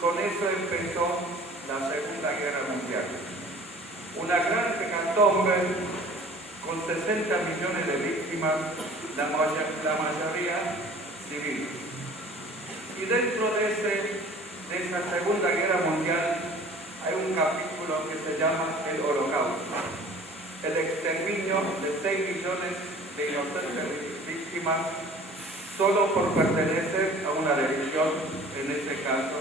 con eso empezó la Segunda Guerra Mundial. Una gran hecatombe con 60 millones de víctimas, la mayoría civiles. Y dentro de esa Segunda Guerra Mundial hay un capítulo que se llama el Holocausto, el exterminio de 6 millones de inocentes víctimas solo por pertenecer a una religión, en este caso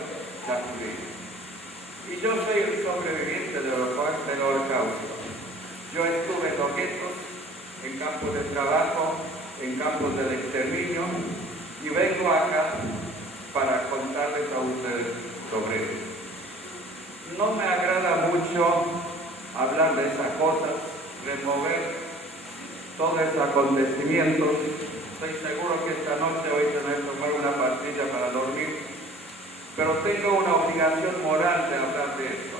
la judía. Y yo soy el sobreviviente del Holocausto. Yo estuve en los guetos, en campos de trabajo, en campos de exterminio, y vengo acá para contarles a ustedes sobre eso. No me agrada mucho hablar de esas cosas, remover todos esos acontecimientos. Estoy seguro que esta noche voy a tener que tomar una pastilla para dormir, pero tengo una obligación moral de hablar de esto.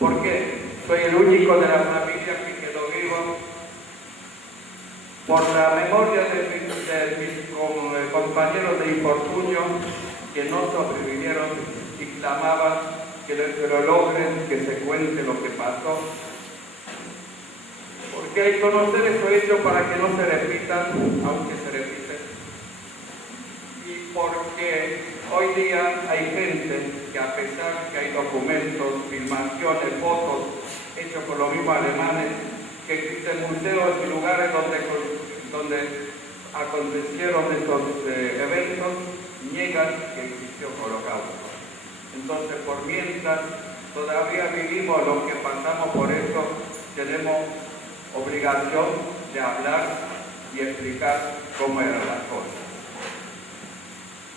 ¿Por qué? Soy el único de la familia que quedó vivo. Por la memoria de mis compañeros de infortunio que no sobrevivieron y clamaban que lo logren, que se cuente lo que pasó. Porque hay que conocer esos hechos para que no se repitan, aunque se repiten. Y porque hoy día hay gente que, a pesar que hay documentos, filmaciones, fotos hechos por los mismos alemanes, que existen museos y lugares donde acontecieron estos eventos, niegan que existió Holocausto. Entonces, por mientras todavía vivimos lo que pasamos por eso, tenemos obligación de hablar y explicar cómo eran las cosas.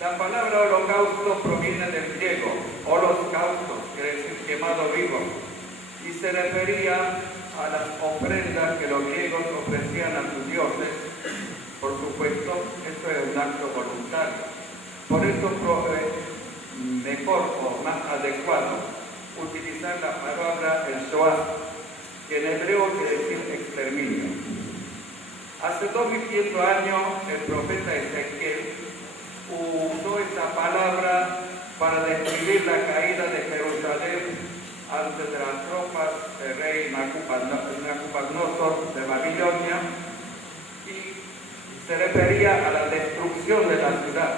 La palabra holocausto proviene del griego, holocaustos, quiere decir quemado vivo, y se refería a las ofrendas que los griegos ofrecían a sus dioses. Por supuesto, esto es un acto voluntario. Por eso mejor o más adecuado utilizar la palabra el Shoah, que en hebreo quiere decir exterminio. Hace 2500 años el profeta Ezequiel usó esa palabra para describir la caída de Jerusalén antes de las tropas del rey Nabucodonosor de Babilonia, y se refería a la destrucción de la ciudad.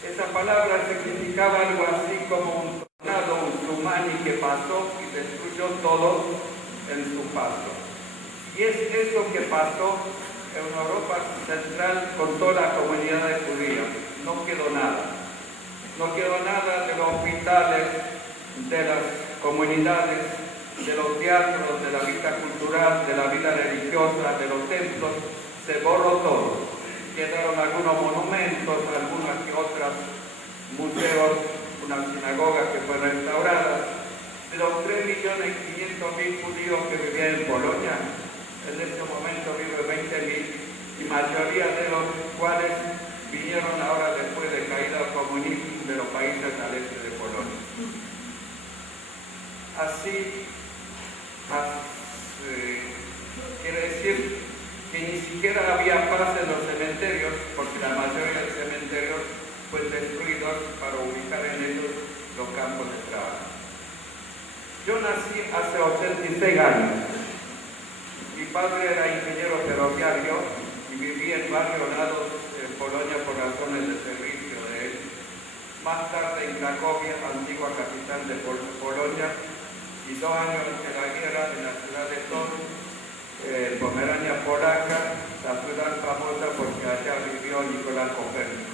Esa palabra significaba algo así como un tornado, un tsunami que pasó y destruyó todo en su paso. Y es eso que pasó en Europa Central con toda la comunidad judía. No quedó nada. No quedó nada de los hospitales, de las comunidades, de los teatros, de la vida cultural, de la vida religiosa, de los templos. Se borró todo. Quedaron algunos monumentos, algunas que otras museos, una sinagoga que fue restaurada. De los 3.500.000 judíos que vivían en Polonia, en ese momento vive 20.000, y mayoría de los cuales vinieron ahora después de caída del comunismo de los países al este de Polonia. Así, quiere decir que ni siquiera había paz en los cementerios, porque la mayoría de los cementerios fueron destruidos para ubicar en ellos los campos de trabajo. Yo nací hace 86 años. Mi padre era ingeniero ferroviario y vivía en varios lados de Polonia por razones de servicio de él. Más tarde en Cracovia, antigua capital de Polonia, y 2 años de la guerra en la ciudad de Toruń, Pomerania polaca, la ciudad famosa porque allá vivió Nicolás Copérnico.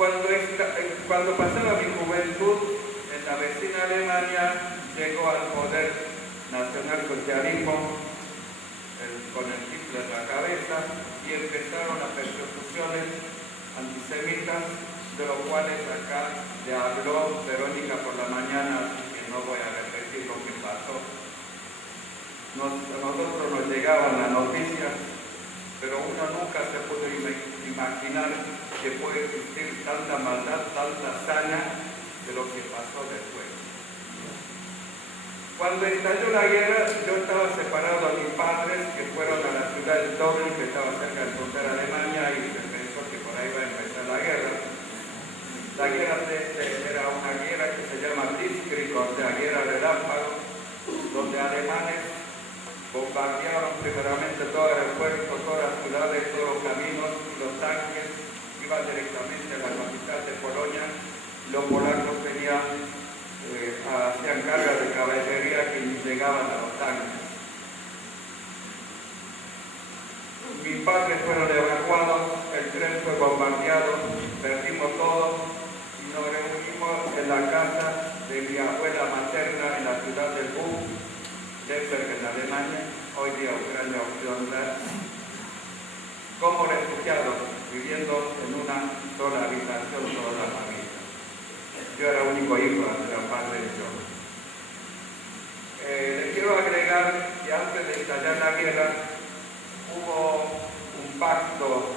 Cuando pasaba mi juventud en la vecina Alemania, llegó al poder nacionalsocialismo con el Hitler en la cabeza, y empezaron las persecuciones antisemitas, de los cuales acá le habló Verónica por la mañana, así que no voy a repetir lo que pasó. A nosotros nos llegaban las noticias, pero uno nunca se pudo imaginar que puede existir tanta maldad, tanta hazaña de lo que pasó después. Cuando estalló la guerra, yo estaba separado a mis padres, que fueron a la ciudad de Toruń, que estaba cerca de la frontera de Alemania, y se pensó que por ahí iba a empezar la guerra. Bombardearon primeramente todo el aeropuerto, todas las ciudades, todos los caminos, y los tanques iban directamente a la capital de Polonia. Los polacos hacían carga de caballería que llegaban a los tanques. Mis padres fueron evacuados, el tren fue bombardeado, perdimos todo y nos reunimos en la casa de mi abuela materna en la ciudad de Buch, en Alemania, hoy día Ucrania Occidental, como refugiados, viviendo en una sola habitación toda la familia. Yo era el único hijo, era padre y yo. Les quiero agregar que antes de estallar la guerra hubo un pacto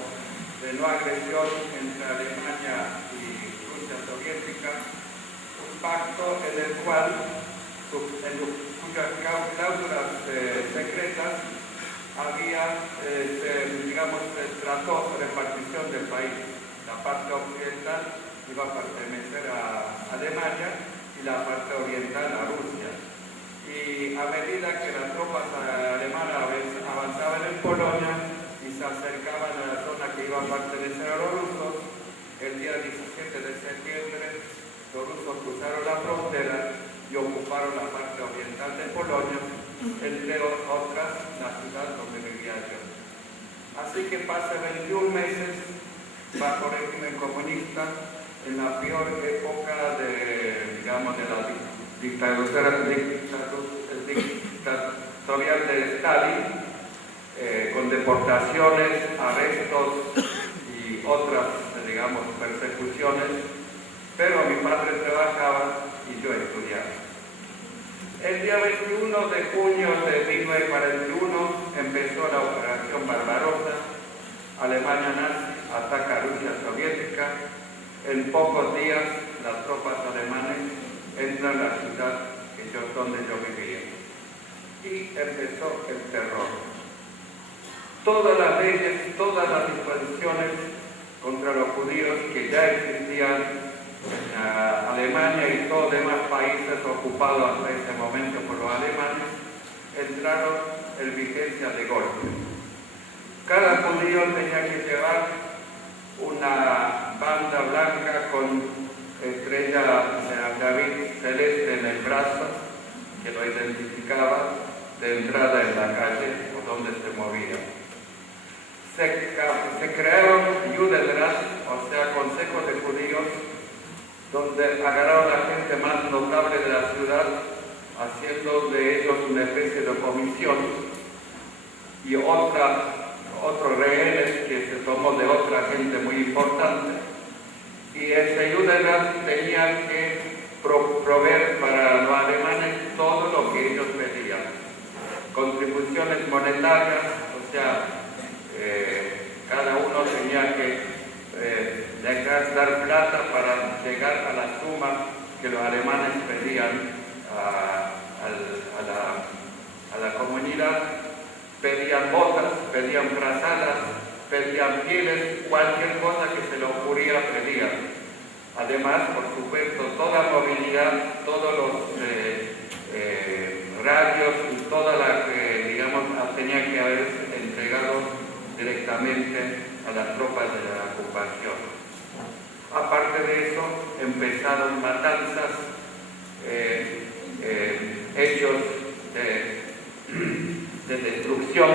de no agresión entre Alemania y Rusia soviética, un pacto en el cual, cuyas cláusulas secretas había, se trató de repartición del país. La parte occidental iba a pertenecer a Alemania y la parte oriental a Rusia. Y a medida que las tropas alemanas avanzaban en Polonia y se acercaban a la zona que iba a pertenecer a los rusos, el día 17 de septiembre los rusos cruzaron la frontera y ocuparon la parte oriental de Polonia, entre otras la ciudad donde vivía yo. Así que pasé 21 meses bajo régimen comunista, en la peor época de la dictatorial de Stalin, con deportaciones, arrestos y otras, persecuciones, pero mi padre trabajaba y yo estudiaba. El día 21 de junio de 1941 empezó la Operación Barbarossa. Alemania nazi ataca a Rusia soviética. En pocos días las tropas alemanas entran a la ciudad donde yo vivía. Y empezó el terror. Todas las leyes, todas las disposiciones contra los judíos que ya existían en Alemania y todos los demás países ocupados hasta ese momento por los alemanes, entraron en vigencia de golpe. Cada judío tenía que llevar una banda blanca con estrella David celeste en el brazo, que lo identificaba de entrada en la calle o donde se movía. Se crearon Judenrat, o sea, consejos de judíos, donde agarraron a la gente más notable de la ciudad, haciendo de ellos una especie de comisión, y otros rehenes que se tomó de otra gente muy importante, y ese Judenrat tenía que proveer para los alemanes todo lo que ellos pedían, contribuciones monetarias, o sea, cada uno tenía que dar plata para llegar a la suma que los alemanes pedían a la comunidad. Pedían botas, pedían frazadas, pedían pieles, cualquier cosa que se le ocurría pedían. Además, por supuesto, toda movilidad, todos los radios y toda la que, tenía que haber entregado directamente a las tropas de la ocupación. Aparte de eso, empezaron matanzas, hechos de destrucción.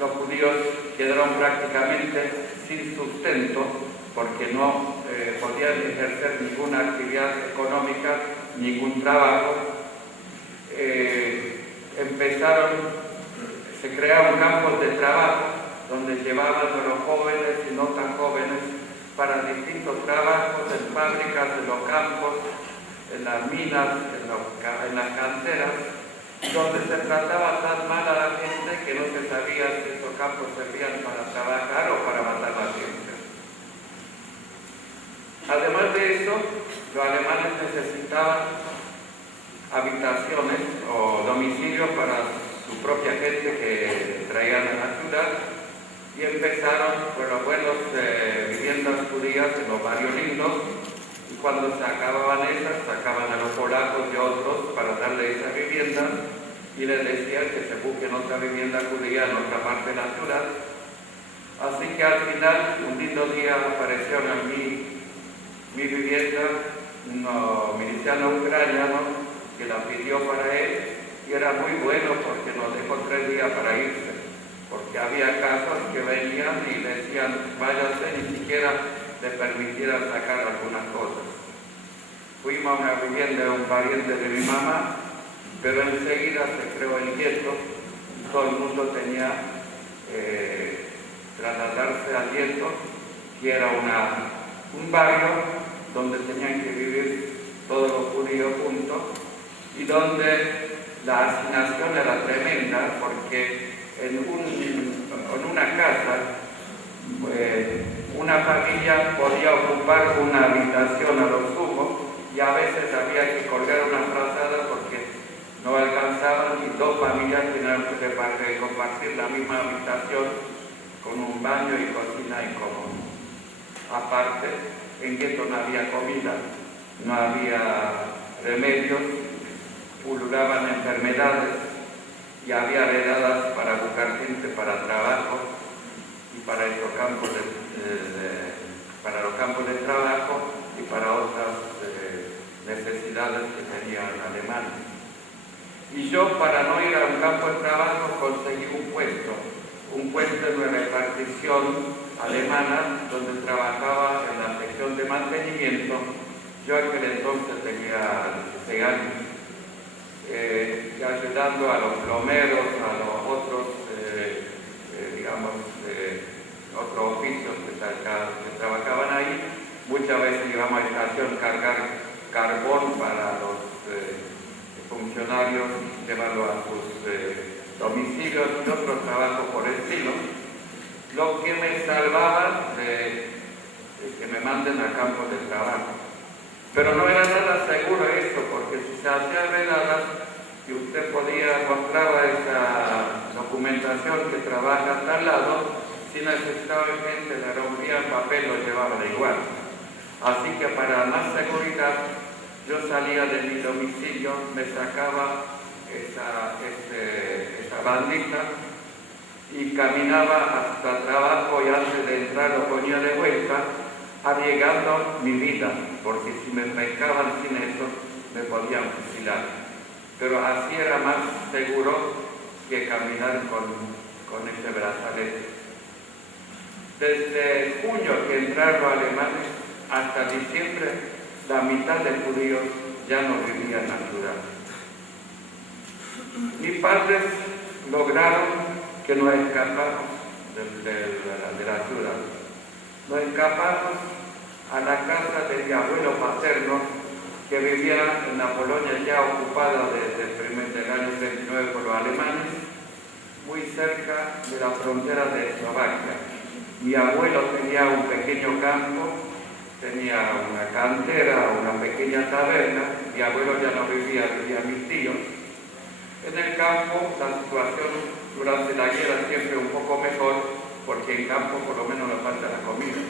Los judíos quedaron prácticamente sin sustento porque no podían ejercer ninguna actividad económica, ningún trabajo. Se crearon campos de trabajo donde llevaban a los jóvenes y no tan jóvenes para distintos trabajos en fábricas, en los campos, en las minas, en las canteras, donde se trataba tan mal a la gente que no se sabía si esos campos servían para trabajar o para matar a la gente. Además de eso, los alemanes necesitaban habitaciones o domicilios para su propia gente que traían a la ciudad y empezaron con los buenos viviendas judías en los barrios lindos, y cuando se acababan esas, sacaban a los polacos y otros para darle esas viviendas, y le decía que se busque otra vivienda judía en otra parte de la ciudad. Así que al final, un lindo día, aparecieron en mi vivienda un miliciano ucraniano que la pidió para él, y era muy bueno porque nos dejó 3 días para irse, porque había casos que venían y decían váyase, ni siquiera le permitieran sacar algunas cosas. Fuimos a una vivienda de un pariente de mi mamá, pero enseguida se creó el gueto, todo el mundo tenía trasladarse al gueto, que era un barrio donde tenían que vivir todos los judíos juntos y donde la hacinación era tremenda, porque en una casa una familia podía ocupar una habitación a lo sumo, y a veces había que colgar una frazada porque no alcanzaban y 2 familias tenían que compartir la misma habitación con un baño y cocina en común. Aparte, en gueto no había comida, no había remedios, pululaban enfermedades y había redadas para buscar gente para trabajo y para los campos de trabajo y para otras necesidades que tenían alemanes. Y yo, para no ir a un campo de trabajo, conseguí un puesto en una repartición alemana donde trabajaba en la sección de mantenimiento. Yo aquel entonces tenía 16 años, ayudando a los plomeros, a los otros, otros oficios que trabajaban ahí. Muchas veces íbamos a la estación a cargar carbón para los funcionarios, llevarlo a sus domicilios y otros trabajos por el estilo, lo que me salvaba de que me manden a campos de trabajo. Pero no era nada seguro eso, porque si se hacían redadas y usted podía mostrar esa documentación que trabaja a tal lado, si necesitaba gente le rompían papel, lo llevaban igual. Así que para más seguridad, yo salía de mi domicilio, me sacaba esa bandita y caminaba hasta el trabajo, y antes de entrar lo ponía de vuelta, arriesgando mi vida, porque si me pescaban sin eso, me podían fusilar. Pero así era más seguro que caminar con ese brazalete. Desde junio que entraron los alemanes hasta diciembre, la mitad de judíos ya no vivían en la ciudad. Mis padres lograron que nos escapáramos de la ciudad. Nos escapamos a la casa de mi abuelo paterno, que vivía en la Polonia ya ocupada desde el año 39 por los alemanes, muy cerca de la frontera de Eslovaquia. Mi abuelo tenía un pequeño campo, tenía una cantera, una pequeña taberna. Mi abuelo ya no vivía mis tíos. En el campo la situación durante la guerra siempre un poco mejor, porque en campo por lo menos no falta la comida.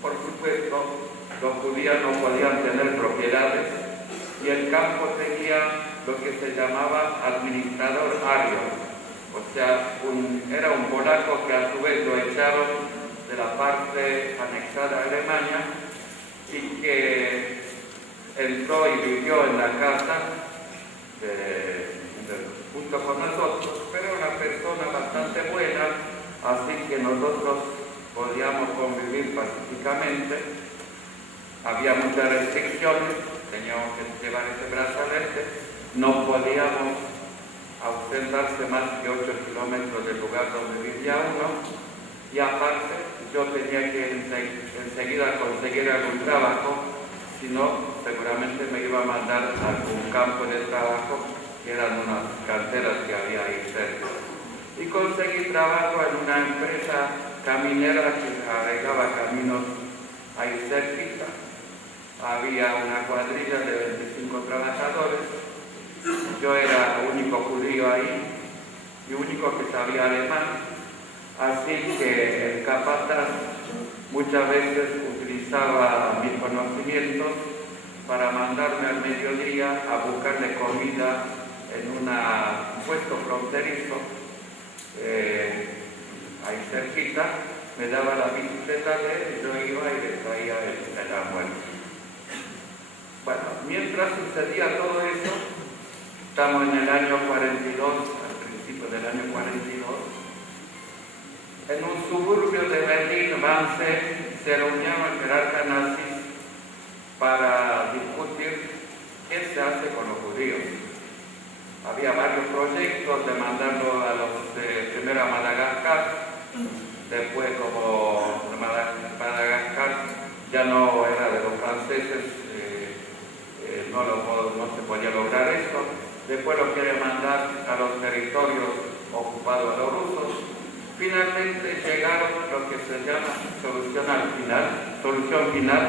Por supuesto, los judíos no podían tener propiedades y el campo tenía lo que se llamaba administrador ario. O sea, era un polaco que a su vez lo echaron de la parte anexada a Alemania y que entró y vivió en la casa junto con nosotros, pero era una persona bastante buena, así que nosotros podíamos convivir pacíficamente. Había muchas restricciones, teníamos que llevar ese brazalete, no podíamos ausentarse más que 8 kilómetros del lugar donde vivía uno, y aparte yo tenía que enseguida conseguir algún trabajo, si no seguramente me iba a mandar a algún campo de trabajo, que eran unas canteras que había ahí cerca. Y conseguí trabajo en una empresa caminera que arreglaba caminos ahí cerquita. Había una cuadrilla de 25 trabajadores. Yo era el único judío ahí y único que sabía alemán. Así que el capataz muchas veces utilizaba mis conocimientos para mandarme al mediodía a buscarle comida en un puesto fronterizo, ahí cerquita, me daba la bicicleta de él y yo iba y le traía el almuerzo. Bueno, mientras sucedía todo eso, estamos en el año 42, al principio del año 42, en un suburbio de Berlín, Wannsee, se reunieron jerarcas nazis para discutir qué se hace con los judíos. Había varios proyectos de mandarlo primero a Madagascar, después como Madagascar ya no era de los franceses, no se podía lograr eso. Después lo quiere mandar a los territorios ocupados a los rusos. Finalmente llegaron lo que se llama solución final,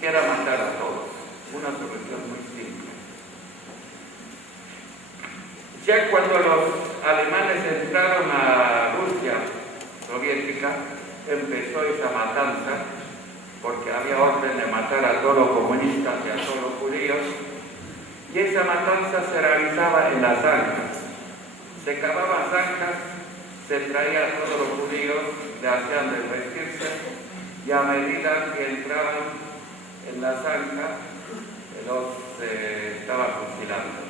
que era matar a todos. Una solución muy simple. Ya cuando los alemanes entraron a Rusia soviética, empezó esa matanza, porque había orden de matar a todos los comunistas y a todos los judíos, y esa matanza se realizaba en las zanjas. Se cavaban zanjas, se traía a todos los judíos, le hacían desvestirse, y a medida que entraban en la zanja, los estaban fusilando.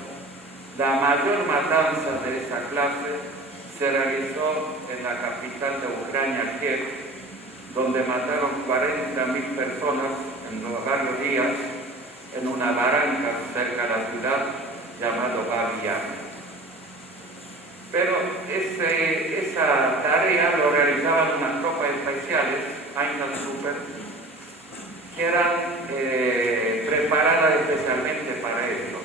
La mayor matanza de esa clase se realizó en la capital de Ucrania, Kiev, donde mataron 40.000 personas en varios días en una barranca cerca de la ciudad llamada Babi Yar. Pero esa tarea lo realizaban unas tropas especiales, Einsatzgruppen, que eran preparadas especialmente para esto.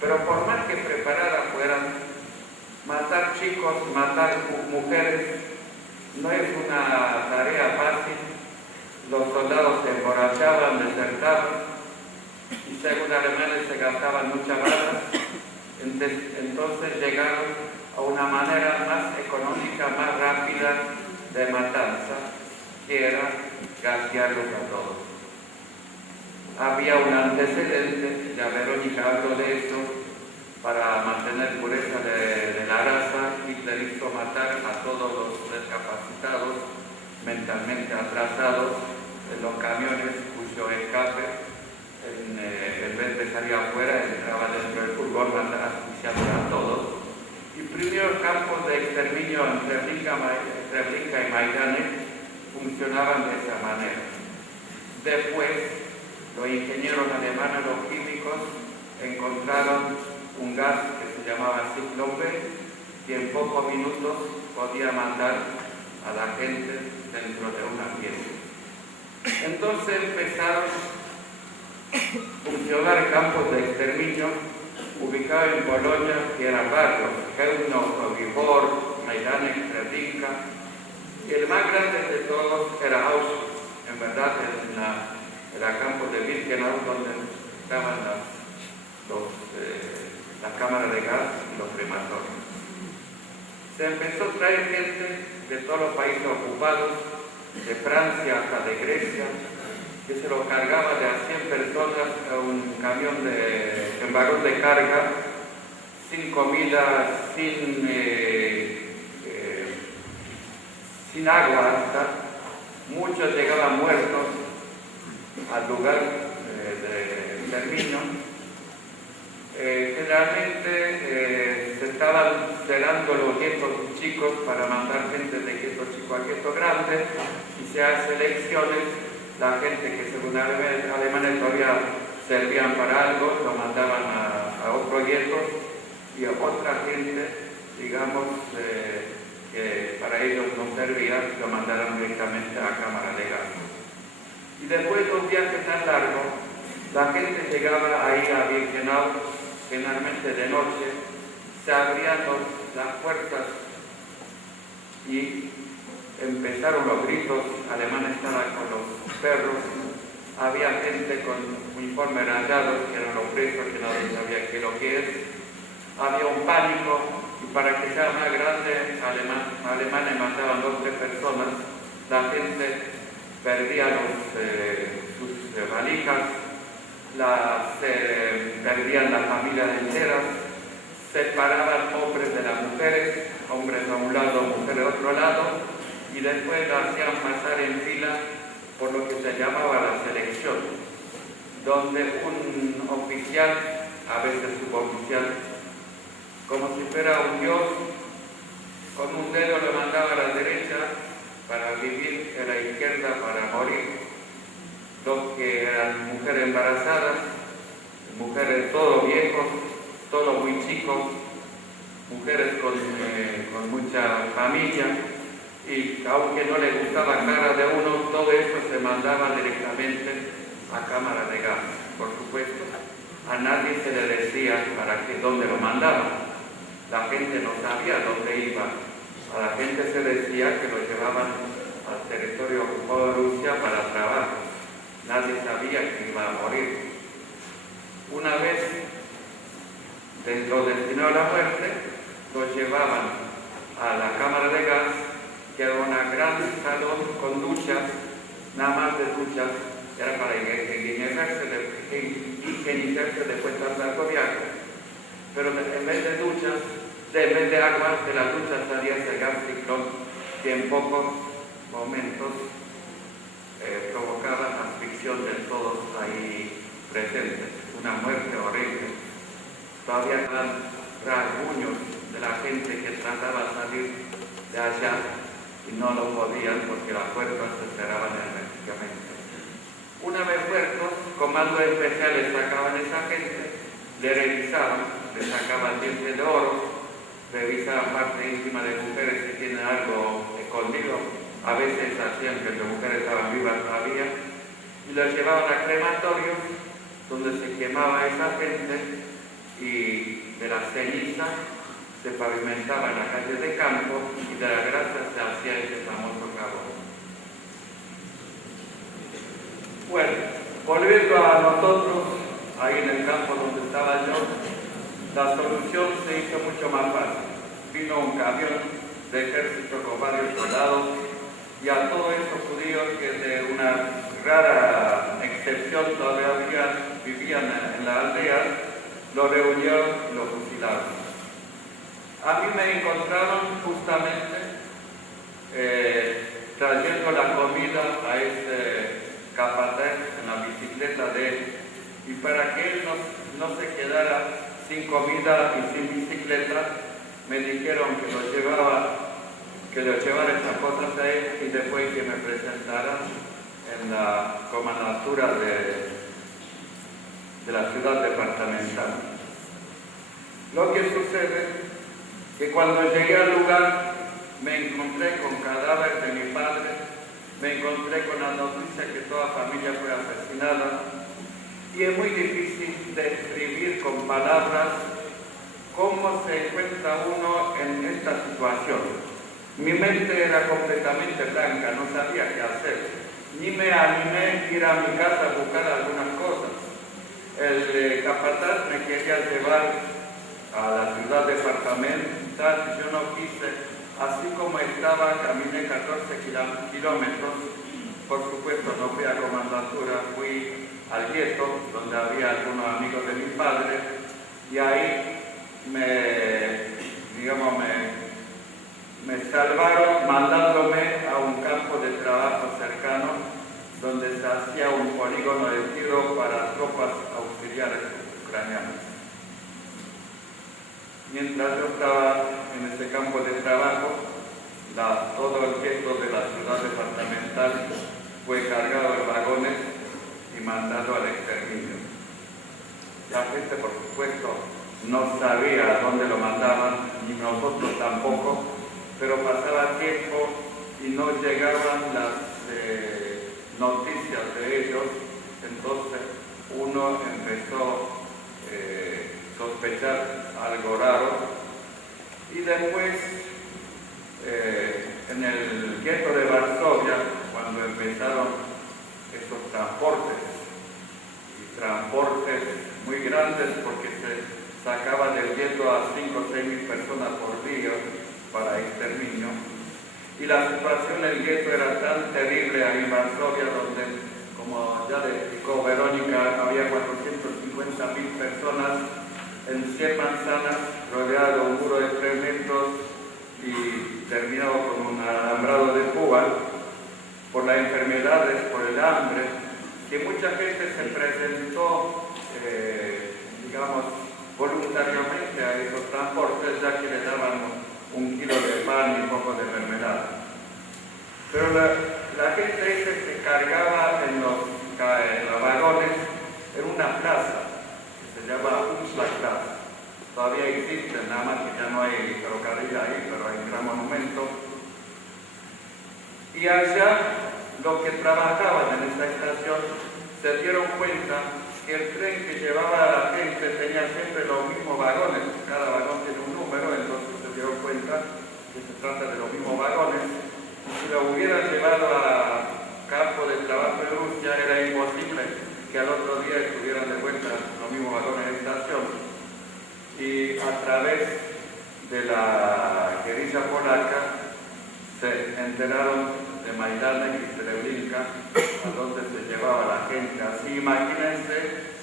Pero por más que preparadas fueran, matar chicos, matar mujeres, no es una tarea fácil. Los soldados se emborrachaban, desertaban, y según alemanes se gastaban muchas balas. Entonces llegaron a una manera más económica, más rápida de matanza, que era gasearlos a todos. Había un antecedente, ya Verónica habló de eso, para mantener pureza de la raza. Hitler hizo matar a todos los discapacitados, mentalmente atrasados, en los camiones cuyo escape, en vez de salir afuera, entraba dentro del furgón, asfixiando a todos. Y primeros campos de exterminio en Treblinka y Majdanek funcionaban de esa manera. Después, los ingenieros alemanes, los químicos, encontraron un gas que se llamaba Zyklon B, que en pocos minutos podía matar a la gente dentro de una pieza. Entonces empezaron a funcionar campos de exterminio ubicados en Polonia, que eran barrios, Chełmno, Sobibor, Majdanek, Treblinka, y el más grande de todos era Auschwitz, en verdad era campo de Birkenau, donde estaban las cámaras de gas y los crematorios. Se empezó a traer gente de todos los países ocupados, de Francia hasta de Grecia, que se lo cargaba de a 100 personas a un camión en vagón de carga, sin comida, sin agua hasta. Muchos llegaban muertos al lugar de exterminio. Generalmente se estaban cerrando los guetos chicos para mandar gente de gueto chico a gueto grande, y se hacen elecciones. La gente que según alemanes todavía servían para algo, lo mandaban a otros guetos, y a otra gente, digamos, que para ellos no servía, lo mandaron directamente a cámara de gas. Y después de un viaje tan largo, la gente llegaba ahí a Birkenau, generalmente de noche, se abrían las puertas y empezaron los gritos. Alemanes estaban con los perros, había gente con uniformes rayados, que eran los presos, que nadie sabía qué lo que es. Había un pánico, y para que sea más grande, alemanes mataban 2 o 3 personas. La gente perdía sus valijas, perdían las familias enteras, separaban hombres de las mujeres, hombres a un lado, mujeres a otro lado, y después la hacían pasar en fila por lo que se llamaba la selección, donde un oficial, a veces suboficial, como si fuera un dios, con un dedo lo mandaba a la derecha para vivir, a la izquierda para morir. Los que eran mujeres embarazadas, mujeres todos viejos, todos muy chicos, mujeres con mucha familia, y aunque no les gustaba cara de uno, todo eso se mandaba directamente a cámara de gas. Por supuesto, a nadie se le decía dónde lo mandaban. La gente no sabía dónde iba. A la gente se decía que lo llevaban al territorio ocupado de Rusia para trabajo. Nadie sabía que iba a morir. Una vez lo destinó a la muerte, lo llevaban a la cámara de gas, que era una gran salón con duchas, nada más de duchas, era para higienizarse después de un largo viaje. Pero en vez de duchas, en vez de agua, de las duchas salía ese gas ciclón que en pocos momentos provocaba la asfixia de todos ahí presentes, una muerte horrible. Todavía eran rasguños de la gente que trataba de salir de allá y no lo podían porque las puertas se cerraban herméticamente. Una vez muertos, comandos especiales sacaban a esa gente, le revisaban, le sacaban dientes de oro, revisaban parte íntima de mujeres si tienen algo escondido, a veces hacían que las mujeres estaban vivas todavía, y los llevaban a crematorios donde se quemaba esa gente y de la ceniza se pavimentaba en la calle de campo y de la grasa se hacía ese famoso jabón. Bueno, volviendo a nosotros, ahí en el campo donde estaba yo, la solución se hizo mucho más fácil. Vino un camión de ejército con varios soldados y a todos esos judíos que de una rara excepción todavía vivían en la aldea, los reunieron y los fusilaron. A mí me encontraron justamente trayendo la comida a ese capataz en la bicicleta de él, y para que él no se quedara sin comida y sin bicicleta, me dijeron que lo llevara esas cosas a él y después que me presentara en la comandatura de la ciudad departamental. Lo que sucede que cuando llegué al lugar me encontré con cadáver de mi padre, me encontré con la noticia que toda familia fue asesinada, y es muy difícil describir con palabras cómo se encuentra uno en esta situación. Mi mente era completamente blanca, no sabía qué hacer, ni me animé a ir a mi casa a buscar algunas cosas. El capataz me quería llevar a la ciudad departamental, yo no quise, así como estaba, caminé 14 kilómetros, por supuesto no fui a comandatura, fui al gueto, donde había algunos amigos de mi padre, y ahí me salvaron mandándome a un campo de trabajo cercano, donde se hacía un polígono de tiro para tropas auxiliares ucranianas. Mientras yo estaba en ese campo de trabajo, todo el gueto de la ciudad departamental fue cargado de vagones y mandado al exterminio. La gente, por supuesto, no sabía a dónde lo mandaban, ni nosotros tampoco, pero pasaba tiempo y no llegaban las noticias de ellos, entonces uno empezó a sospechar algo raro, y después en el gueto de Varsovia, cuando empezaron esos transportes muy grandes, porque se sacaban del gueto a 5 o 6 mil personas por día para exterminio, y la situación del gueto era tan terrible ahí en Varsovia, donde, como ya le explicó Verónica, había 450.000 personas en 100 manzanas, rodeado de un muro de 3 metros y terminado con un alambrado de púa, por las enfermedades, por el hambre, que mucha gente se presentó, digamos, voluntariamente a esos transportes, ya que le daban 1 kilo de pan y un poco de mermelada. Pero la gente esa se cargaba en los vagones en una plaza que se llama Usla Plaza. Todavía existe, nada más que ya no hay ferrocarril ahí, pero hay un gran monumento. Y allá los que trabajaban en esta estación se dieron cuenta que el tren que llevaba a la gente tenía siempre los mismos vagones. Cada vagón tiene un número, entonces se dieron cuenta que se trata de los mismos vagones. Si lo hubieran llevado a campo de trabajo de Rusia, era imposible que al otro día estuvieran de vuelta los mismos vagones de estación. Y a través de la guerrilla polaca se enteraron de Majdanek y Srebrenica, a donde se llevaba la gente. Así imagínense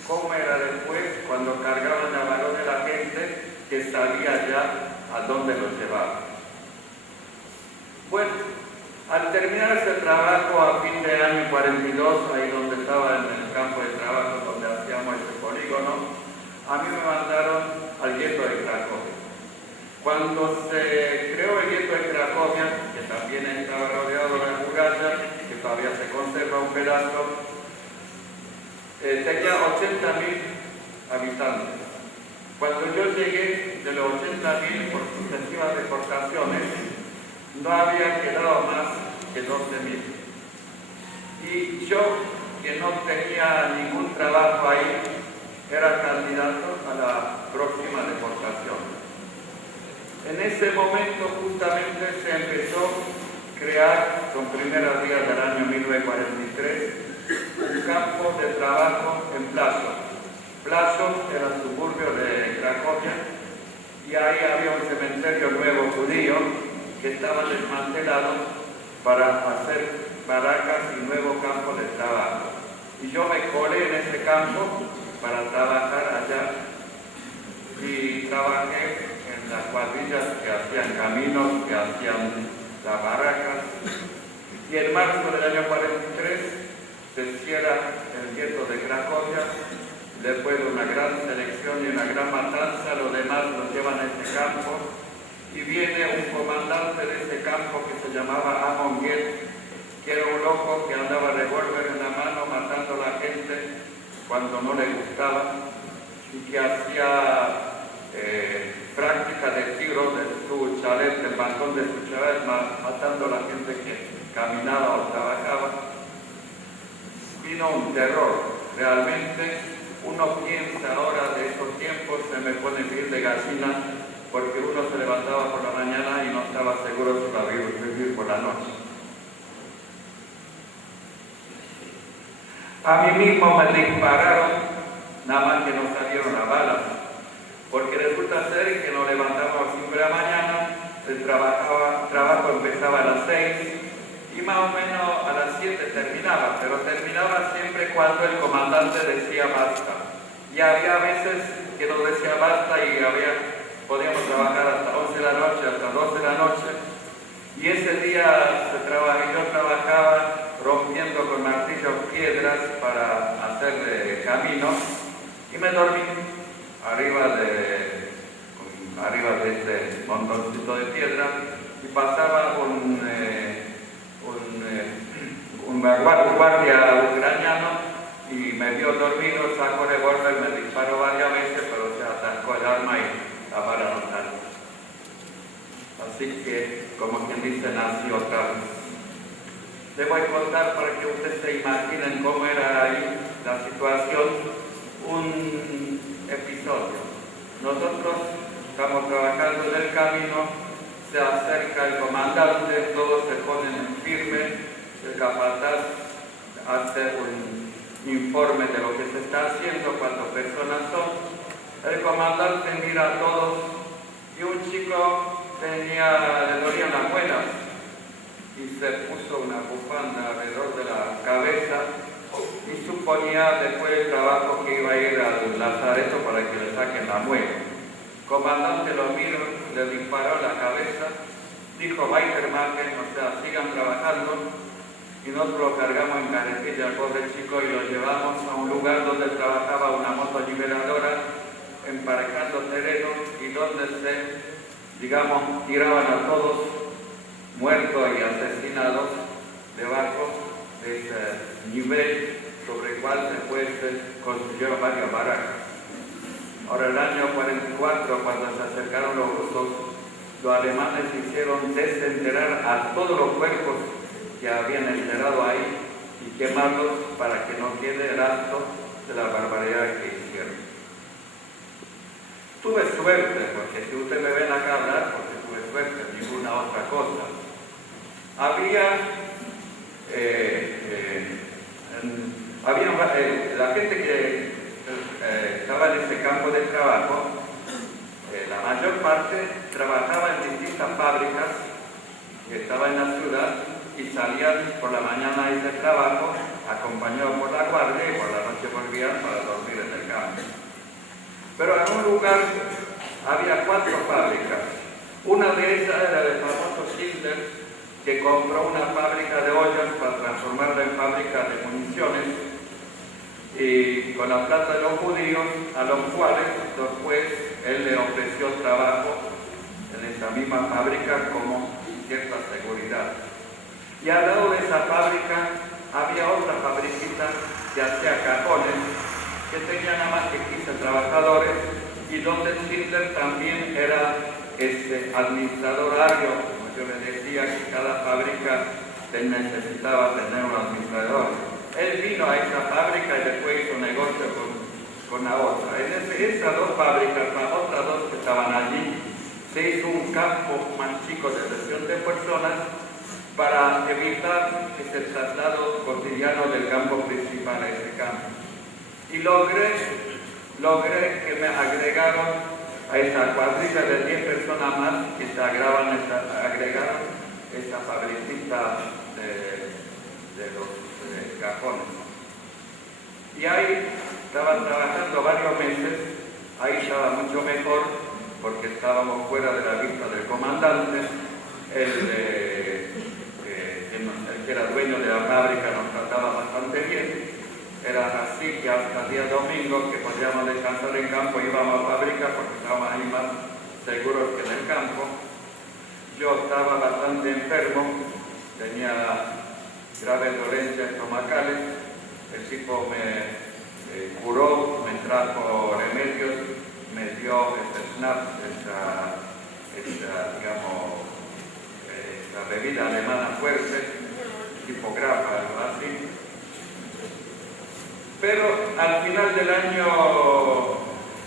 cómo era después cuando cargaban a vagones la gente que sabía ya a dónde los llevaba. Bueno, al terminar ese trabajo a fin de año 42, ahí donde estaba en el campo de trabajo donde hacíamos ese polígono, a mí me mandaron al gueto de Cracovia. Cuando se creó el gueto de Cracovia, que también estaba rodeado de la muralla, que todavía se conserva un pedazo, tenía 80.000 habitantes. Cuando yo llegué, de los 80.000 por sucesivas deportaciones, no había quedado más que 12.000. Y yo, que no tenía ningún trabajo ahí, era candidato a la próxima deportación. En ese momento justamente se empezó a crear, con primeros días del año 1943, un campo de trabajo en Plaszów. Plaszów era el suburbio de Cracovia y ahí había un cementerio nuevo judío que estaba desmantelado para hacer barracas y nuevo campo de trabajo. Y yo me colé en ese campo para trabajar allá y trabajé en las cuadrillas que hacían caminos, que hacían las barracas. Y en marzo del año 43 se cierra el gueto de Cracovia, después de una gran selección y una gran matanza, los demás los llevan a ese campo y viene un comandante de ese campo que se llamaba Amon Get, que era un loco que andaba revólver en la mano matando a la gente cuando no le gustaba y que hacía práctica de tiro de su chalet, del balcón de su chalet, matando a la gente que caminaba o trabajaba. Vino un terror, realmente uno piensa ahora de esos tiempos, se me pone piel de gallina, porque uno se levantaba por la mañana y no estaba seguro si iba a vivir por la noche. A mí mismo me dispararon, nada más que no salieron las balas, porque resulta ser que nos levantábamos a 5 de la mañana, el trabajo empezaba a las 6 y más o menos a las 7 terminaba, pero terminaba siempre cuando el comandante decía basta. Y había veces que nos decía basta y podíamos trabajar hasta 11 de la noche, hasta 12 de la noche. Y ese día yo trabajaba rompiendo con martillos piedras para hacer caminos y me dormí arriba de este montoncito de piedra y pasaba un guardia ucraniano y me vio dormido, sacó el revólver, me disparó varias veces, pero se atascó el arma y la bala no salió. Así que, como quien dice, nací otra vez. Les voy a contar para que ustedes se imaginen cómo era ahí la situación, un episodio. Nosotros estamos trabajando en el camino, se acerca el comandante, todos se ponen firmes, el capataz hace un informe de lo que se está haciendo, cuántas personas son. El comandante mira a todos y un chico le dolían las muelas y se puso una bufanda alrededor de la cabeza y su suponía después del trabajo que iba a ir al lazareto para que le saquen la muela. El comandante lo miró, le disparó en la cabeza, dijo weitermachen, o sea, sigan trabajando, y nosotros lo cargamos en carretilla al pobre chico y lo llevamos a un lugar donde trabajaba una moto liberadora, emparejando terreno y donde se, digamos, tiraban a todos muertos y asesinados debajo de ese nivel sobre el cual después se construyeron varias barracas. Ahora, el año 44, cuando se acercaron los rusos, los alemanes hicieron desenterrar a todos los cuerpos que habían enterrado ahí y quemarlos para que no quede rastro de la barbaridad que hicieron. Tuve suerte, porque si ustedes me ven acá hablar, porque tuve suerte, ninguna otra cosa. Había la gente que estaba en ese campo de trabajo, la mayor parte trabajaba en distintas fábricas que estaban en la ciudad y salían por la mañana a ese trabajo, acompañados por la guardia, y por la noche volvían para dormir en el campo. Pero en un lugar había 4 fábricas. Una de ellas era el famoso Schindler, que compró una fábrica de ollas para transformarla en fábrica de municiones, y con la plata de los judíos, a los cuales después él le ofreció trabajo en esa misma fábrica como cierta seguridad. Y al lado de esa fábrica había otra fabriquita que hacía cajones, que tenía nada más que 15 trabajadores, y donde Schindler también era administrador agrio. Como yo les decía, que cada fábrica necesitaba tener un administrador. Él vino a esa fábrica y después hizo negocio con la otra. En esas 2 fábricas, las otras 2 que estaban allí, se hizo un campo más chico de recepción de personas para evitar ese traslado cotidiano del campo principal a ese campo. Y logré que me agregaron a esa cuadrilla de 10 personas más que se agregaron esa fabricita de los cajones. Y ahí estaban trabajando varios meses, ahí estaba mucho mejor porque estábamos fuera de la vista del comandante. El que era dueño de la fábrica nos trataba bastante bien. Era así que hasta el día domingo, que podíamos descansar en campo, íbamos a la fábrica porque estábamos ahí más seguros que en el campo. Yo estaba bastante enfermo, tenía graves dolencias estomacales. El tipo me curó, me trajo remedios, me dio snaps, esa bebida alemana fuerte, tipo grapa, algo así. Pero al final del año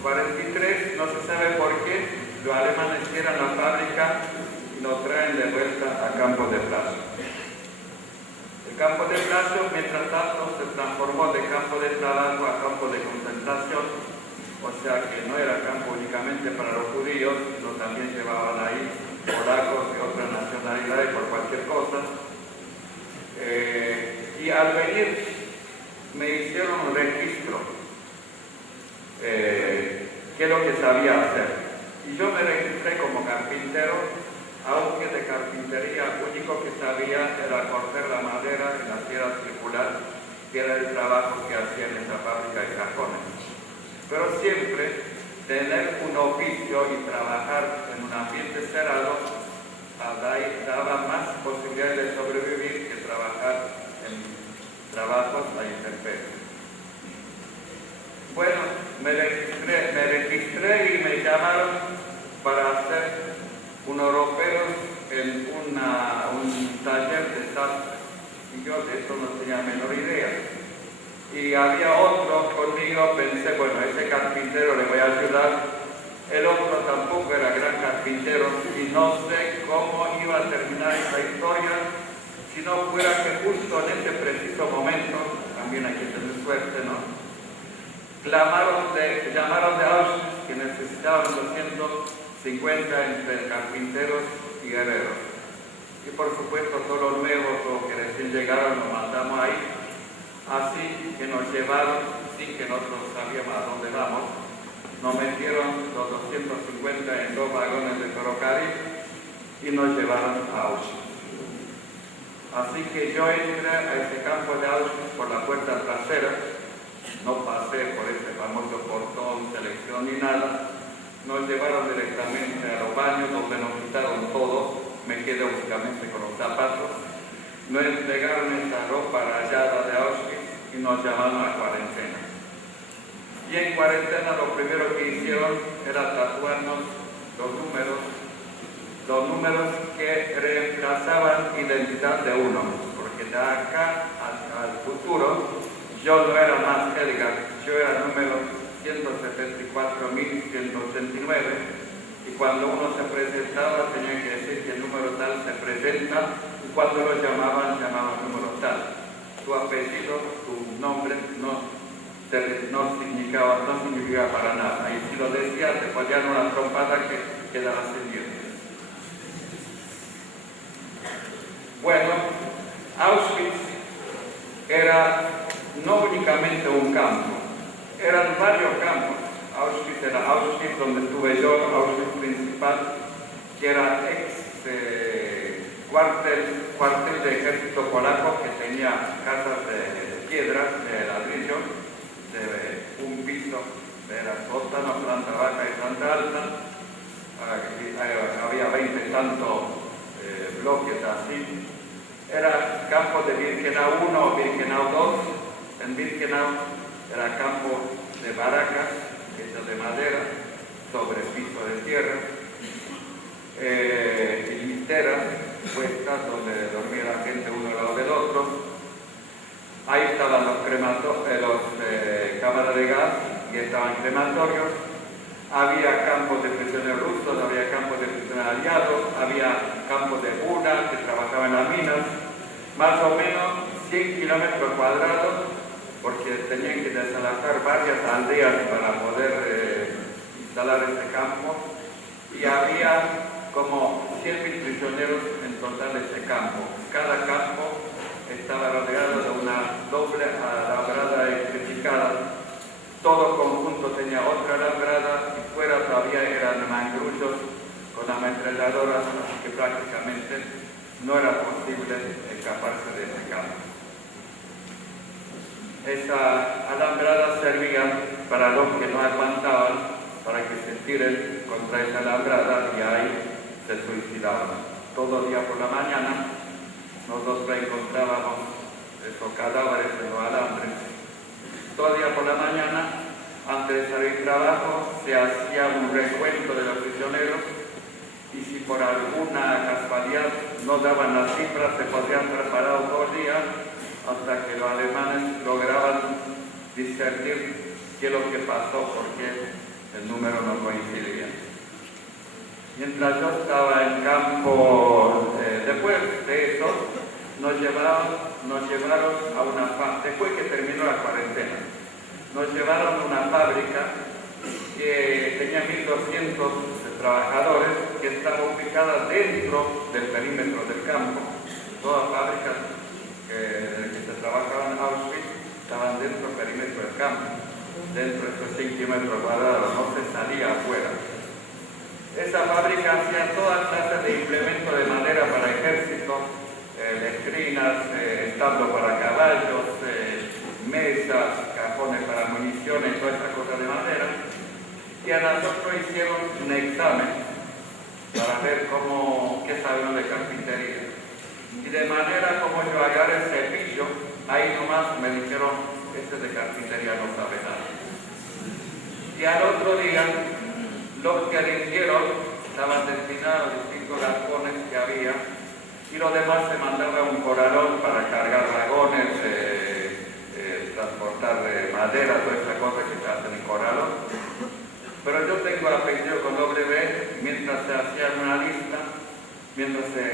43, no se sabe por qué, los alemanes cierran la fábrica y nos traen de vuelta a Campo de Plazo. El Campo de Plazo, mientras tanto, se transformó de campo de trabajo a campo de concentración, o sea que no era campo únicamente para los judíos, sino también llevaban ahí polacos de otras nacionalidades por cualquier cosa. Y al venir me hicieron un registro, qué es lo que sabía hacer. Y yo me registré como carpintero, aunque de carpintería lo único que sabía era cortar la madera en la sierra circular, que era el trabajo que hacía en esa fábrica de cajones. Pero siempre tener un oficio y trabajar en un ambiente cerrado daba más posibilidades de sobrevivir que trabajar en trabajos a intemperie. Bueno, me registré y me llamaron para hacer un europeo en un taller de sastre. Y yo de eso no tenía la menor idea. Y había otro conmigo, pensé, bueno, ese carpintero le voy a ayudar. El otro tampoco era gran carpintero y no sé cómo iba a terminar esta historia si no fuera que justo en ese preciso momento, también hay que tener suerte, ¿no? Llamaron de Auschwitz que necesitaban 250 entre carpinteros y guerreros. Y por supuesto todos los nuevos o que recién llegaron los mandamos ahí. Así que nos llevaron, sin que nosotros sabíamos a dónde vamos, nos metieron los 250 en 2 vagones de ferrocarril y nos llevaron a Auschwitz. Así que yo entré a ese campo de Auschwitz por la puerta trasera, no pasé por ese famoso portón, selección ni nada, nos llevaron directamente a los baños donde nos quitaron todo, me quedé únicamente con los zapatos, nos entregaron esa ropa rayada de Auschwitz y nos llamaron a cuarentena. Y en cuarentena lo primero que hicieron era tatuarnos los números que reemplazaban identidad de uno, porque de acá al futuro yo no era más Edgar, yo era número 174.189 y cuando uno se presentaba tenía que decir que el número tal se presenta y cuando lo llamaban número tal. Tu apellido, tu nombre no significaba para nada y si lo decías te podían una trompada que quedaba sin dientes. Bueno, Auschwitz era no únicamente un campo, eran varios campos. Auschwitz era Auschwitz donde estuve yo, Auschwitz principal, que era cuartel de ejército polaco que tenía casas de piedra, de ladrillo, de un piso, era sótano, planta baja y planta alta. Había 20 y tantos bloques así. Era campo de Birkenau 1 o Birkenau 2. En Birkenau era campo de barracas hechas de madera sobre piso de tierra y literas puestas donde dormía la gente uno al lado del otro. Ahí estaban los cámaras de gas y estaban crematorios. Había campos de prisioneros rusos, había campos de prisioneros aliados, había campos de Buna que trabajaban en las minas, más o menos 100 kilómetros cuadrados, porque tenían que desalojar varias aldeas para poder instalar este campo, y había como 100.000 prisioneros en total de ese campo. Cada campo estaba rodeado de una doble alambrada electrificada. Todo conjunto tenía otra alambrada y fuera todavía eran mangrullos con ametralladoras, así que prácticamente no era posible escaparse de ese campo. Esa alambrada servía para los que no aguantaban, para que se tiren contra esa alambrada y ahí se suicidaban. Todo día por la mañana nosotros encontrábamos esos cadáveres en los alambres. Todo día por la mañana, antes de salir al trabajo, se hacía un recuento de los prisioneros y si por alguna casualidad no daban las cifras, se podían preparar todo el día hasta que los alemanes lograban discernir qué es lo que pasó, porque el número no coincidía. Mientras yo estaba en campo, después de eso, nos llevaron a una fábrica, después que terminó la cuarentena, nos llevaron a una fábrica que tenía 1.200 trabajadores que estaba ubicada dentro del perímetro del campo. Todas las fábricas que se trabajaban en Auschwitz estaban dentro del perímetro del campo, dentro de esos 5 kilómetros cuadrados, no se salía afuera. Esa fábrica hacía toda clase de implementos de madera para ejército, letrinas, establos para caballos, mesas, cajones para municiones, toda esa cosa de madera. Y a nosotros hicieron un examen para ver qué sabemos de carpintería. Y de manera como yo agarré el cepillo, ahí nomás me dijeron, este de carpintería no sabe nada. Y al otro día, los que rindieron estaban destinados a distintos galpones que había, y los demás se mandaban un corralón para cargar vagones, transportar madera, toda esa cosa que se hace en el corralón. Pero yo tengo apellido con W, mientras se hacía una lista, mientras se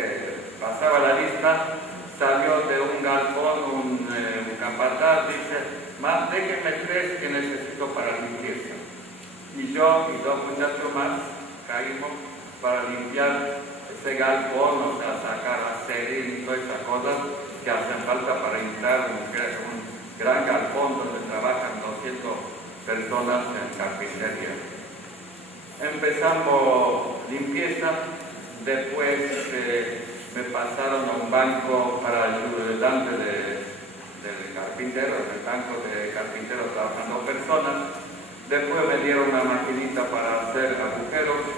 pasaba la lista, salió de un galpón un capataz, dice, más déjenme 3 que necesito para limpieza. Y yo y 2 muchachos más caímos para limpiar ese galpón, o sea, sacar acerrín y todas esas cosas que hacen falta para instalar un gran galpón donde trabajan 200 personas en carpintería. Empezamos limpieza, después me pasaron a un banco para ayudante del carpintero, del banco de carpinteros trabajando personas. Después me dieron una maquinita para hacer agujeros.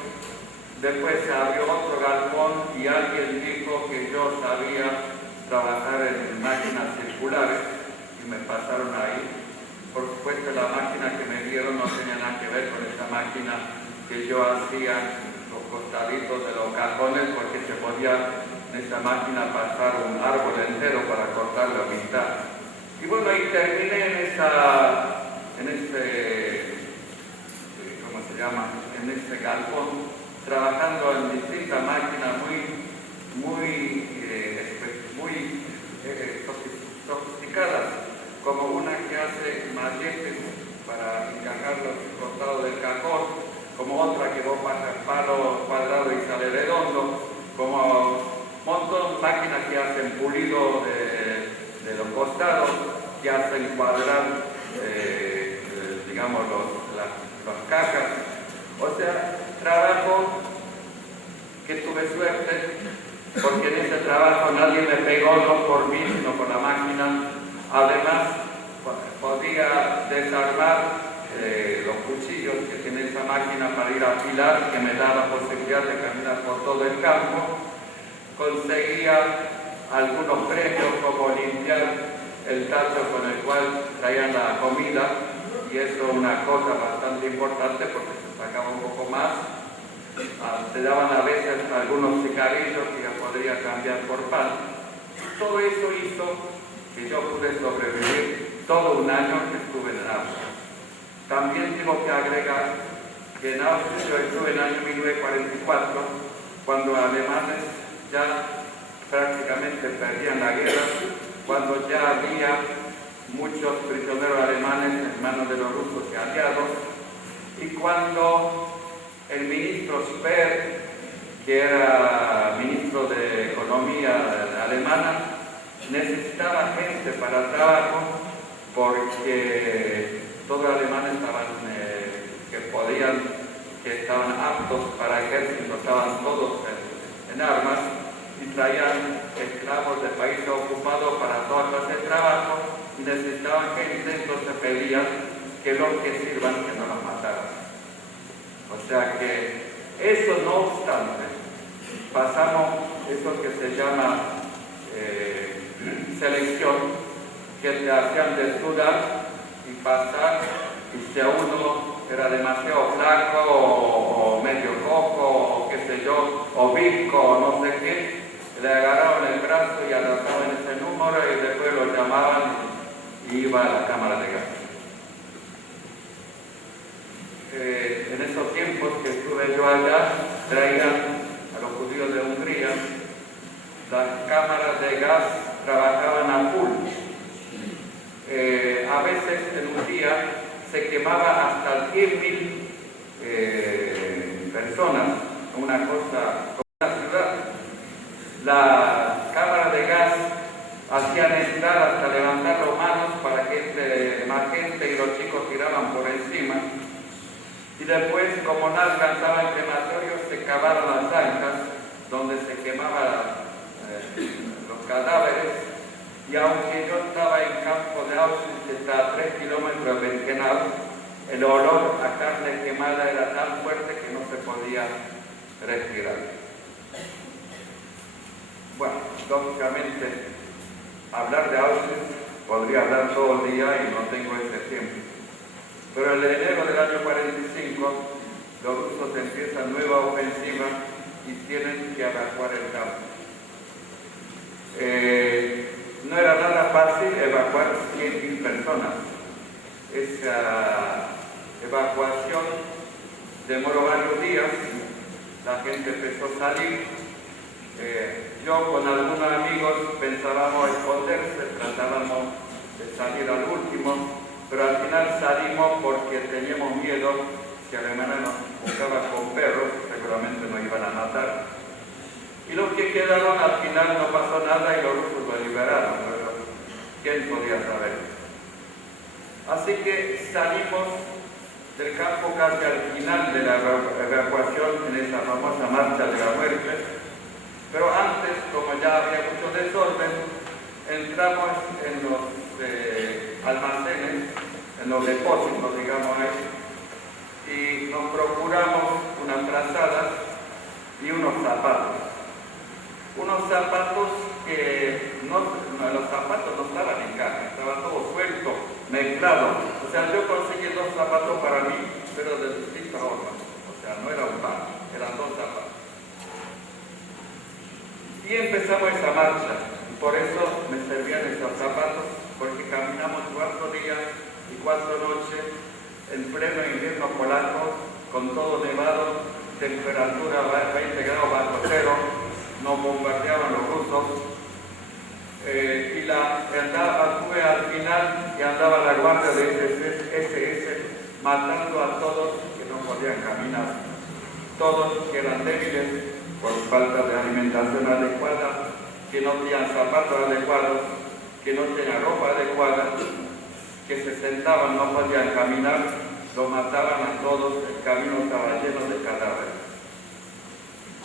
Después se abrió otro galpón y alguien dijo que yo sabía trabajar en máquinas circulares y me pasaron ahí. Por supuesto, la máquina que me dieron no tenía nada que ver con esa máquina que yo hacía, los costaditos de los cajones, porque se podía en esa máquina pasar un árbol entero para cortarlo a mitad. Y bueno, ahí terminé en ese galpón, trabajando en distintas máquinas muy sofisticadas, como una que hace malletes para encargar los costados del cajón, como otra que vos pasas palo cuadrado y sale redondo, como un montón de máquinas que hacen pulido de los costados, que hacen cuadrar, digamos, las cajas. O sea, trabajo que tuve suerte, porque en ese trabajo nadie me pegó, no por mí, sino por la máquina. Además, podía desarmar los cuchillos que tiene esa máquina para ir a afilar, que me da la posibilidad de caminar por todo el campo. Conseguía algunos premios, como limpiar el tacho con el cual traían la comida, y eso es una cosa bastante importante porque se sacaba un poco más. Te daban a veces algunos cigarrillos que ya podría cambiar por pan. Todo eso hizo que yo pude sobrevivir todo un año que estuve en Austria. También tengo que agregar que en Austria yo estuve en el año 1944, cuando alemanes ya prácticamente perdían la guerra, cuando ya había muchos prisioneros alemanes en manos de los rusos y aliados, y cuando el ministro Speer, que era ministro de Economía alemana, necesitaba gente para trabajo, porque todos los alemanes que estaban aptos para ejército, estaban todos en armas, y traían esclavos de países ocupados para toda clase de trabajo, y necesitaban gente, entonces pedían que los que sirvan, que no los mataran. O sea que eso, no obstante, pasamos eso que se llama selección, que te hacían desnudar y pasar, y si a uno era demasiado flaco o medio cojo o qué sé yo, o visco o no sé qué, le agarraban el brazo y adaptaban ese número y después lo llamaban y iba a la cámara de gas. En esos tiempos que estuve yo allá, traían a los judíos de Hungría, las cámaras de gas trabajaban a full. A veces en un día se quemaba hasta 10.000 personas, una cosa como una ciudad. La cámara de gas hacían entrar hasta levantar las manos para que más gente y los chicos tiraban por encima. Y después, como no alcanzaba el crematorio, se cavaron las zanjas donde se quemaban los cadáveres. Y aunque yo estaba en campo de Auschwitz, que está a 3 kilómetros de Birkenau, el olor a carne quemada era tan fuerte que no se podía respirar. Bueno, lógicamente, hablar de Auschwitz podría hablar todo el día y no tengo ese tiempo. Pero en enero del año 45, los rusos empiezan nueva ofensiva y tienen que evacuar el campo. No era nada fácil evacuar 100.000 personas. Esa evacuación demoró varios días, la gente empezó a salir. Yo con algunos amigos pensábamos esconderse, tratábamos de salir al último, pero al final salimos porque teníamos miedo. Si Alemania nos buscaba con perros, seguramente nos iban a matar. Y los que quedaron, al final no pasó nada y los rusos lo liberaron, pero ¿quién podía saber? Así que salimos del campo casi al final de la evacuación en esa famosa marcha de la muerte, pero antes, como ya había mucho desorden, entramos en los almacenes, en los depósitos, digamos ahí, y nos procuramos unas frazadas y unos zapatos. Unos zapatos que los zapatos no estaban en caja, estaba todo suelto, mezclado. O sea, yo conseguí 2 zapatos para mí, pero de distintas formas. O sea, no era un par, eran 2 zapatos. Y empezamos esa marcha, y por eso me servían esos zapatos, porque caminamos 4 días y 4 noches en pleno invierno polaco, con todo nevado, temperatura 20 grados bajo cero, nos bombardeaban los rusos, y anduve al final y andaba la guardia de SS matando a todos que no podían caminar, todos que eran débiles por falta de alimentación adecuada, que no tenían zapatos adecuados, que no tenían ropa adecuada, que se sentaban, no podían caminar, los mataban a todos, el camino estaba lleno de cadáveres.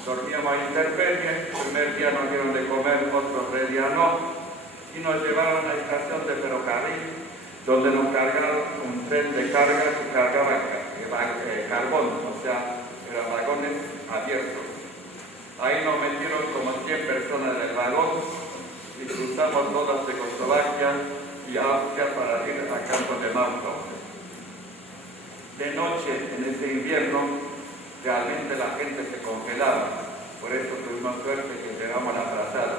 Dormíamos a intemperie, el primer día nos dieron de comer, otro día no, y nos llevaron a la estación de ferrocarril, donde nos cargaron un tren de carga que cargaba carbón, o sea, eran vagones abiertos. Ahí nos metieron como 100 personas del vagón y cruzamos toda Checoslovaquia y Austria para ir a campo de Mauthausen. De noche, en ese invierno, realmente la gente se congelaba, por eso tuvimos suerte que llegamos a la frazada.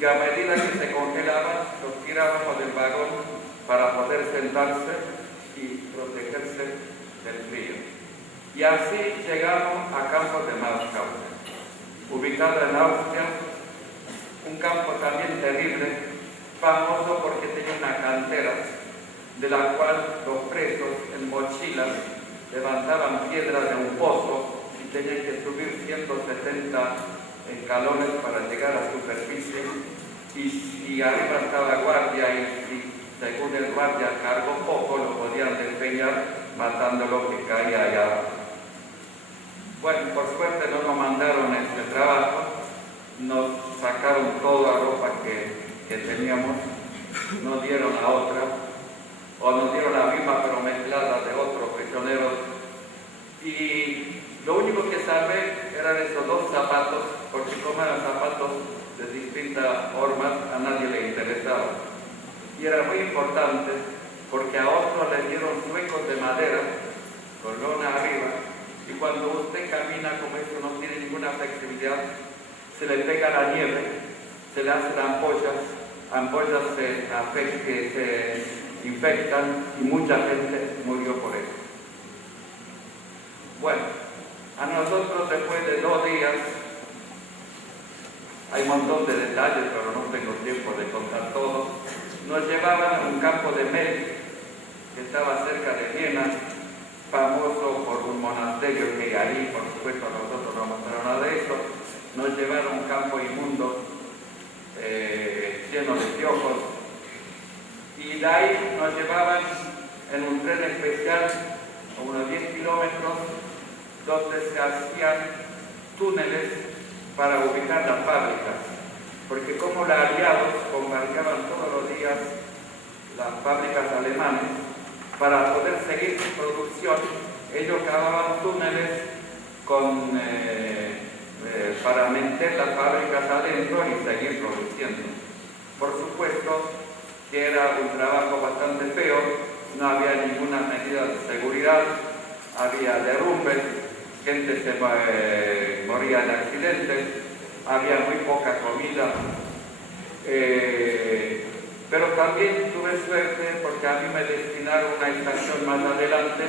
Y a medida que se congelaban, los tirábamos del vagón para poder sentarse y protegerse del frío. Y así llegamos a campo de Mauthausen, ubicado en Austria, un campo también terrible, famoso porque tenía una cantera de la cual los presos en mochilas levantaban piedras de un pozo y tenían que subir 170 escalones para llegar a superficie, y si arriba estaba guardia y si según el guardia cargó poco, lo podían despeñar matando lo que caía allá abajo. Bueno, por suerte no nos mandaron este trabajo, nos sacaron toda la ropa que teníamos, nos dieron a otra, o nos dieron la misma pero mezclada de otros prisioneros, y lo único que salvé eran esos 2 zapatos, porque como eran zapatos de distintas formas, a nadie le interesaba. Y era muy importante porque a otros les dieron suecos de madera, con lona arriba, y cuando usted camina, como esto no tiene ninguna flexibilidad, se le pega la nieve, se le hacen ampollas que se infectan, y mucha gente murió por eso. Bueno, a nosotros después de 2 días, hay un montón de detalles, pero no tengo tiempo de contar todo, nos llevaban a un campo de Melk, que estaba cerca de Viena, famoso por un monasterio que hay ahí, por supuesto a nosotros no mostraron nada de eso. Nos llevaron a un campo inmundo, lleno de piojos, y de ahí nos llevaban en un tren especial a unos 10 kilómetros, donde se hacían túneles para ubicar las fábricas, porque como los aliados bombardeaban todos los días las fábricas alemanas, para poder seguir su producción, ellos cavaban túneles para meter las fábricas adentro y seguir produciendo. Por supuesto que era un trabajo bastante feo, no había ninguna medida de seguridad, había derrumbes, gente se moría en accidentes, había muy poca comida, pero también tuve suerte porque a mí me destinaron a una estación más adelante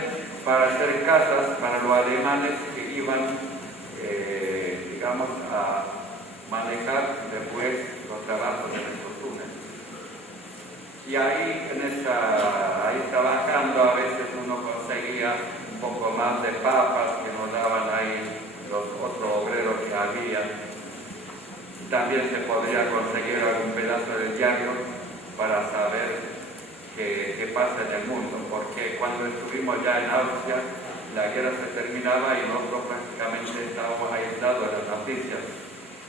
para hacer casas para los alemanes que iban, digamos, a manejar después los trabajos en estos túneles. Y ahí, ahí trabajando, a veces uno conseguía un poco más de papas que nos daban ahí los otros obreros que había. También se podría conseguir algún pedazo de diario para saber que pasa en el mundo, porque cuando estuvimos ya en Austria, la guerra se terminaba y nosotros prácticamente estábamos aislados de las noticias.